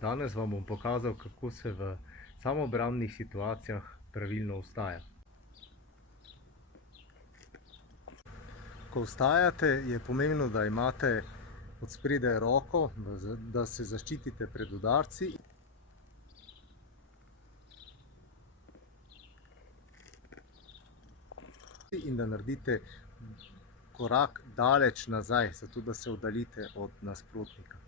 Danes vam bom pokazal, kako se v samoobrambnih situacijah pravilno vstaja. Ko vstajate, je pomembno, da imate od spredaj roko, da se zaščitite pred udarci. In da naredite korak daleč nazaj, zato da se oddaljite od nasprotnika.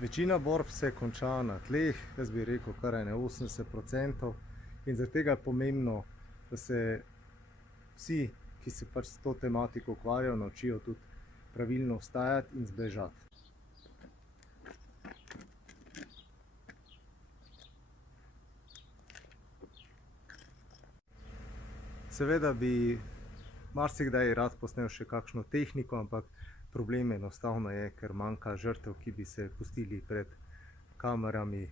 Večina borb se konča na tleh, jaz bi rekel kar 80%, in zaradi tega je pomembno, da se vsi, ki se pač s to tematiko ukvarjajo, naučijo tudi pravilno vstajati in zbežati. Seveda bi marsikdaj rad posnel še kakšno tehniko, ampak problem enostavno je, ker manjka žrtev, ki bi se pustili pred kamerami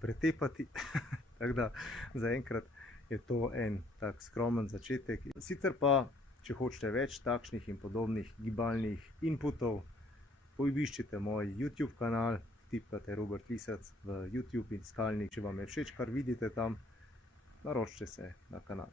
pretepati. Tako da zaenkrat je to en tak skromen začetek. Sicer pa, če hočete več takšnih in podobnih gibalnih inputov, poiščite moj YouTube kanal, vtipkate Robert Lisac v YouTube in iskalnik. Če vam je všeč, kar vidite tam, naročite se na kanal.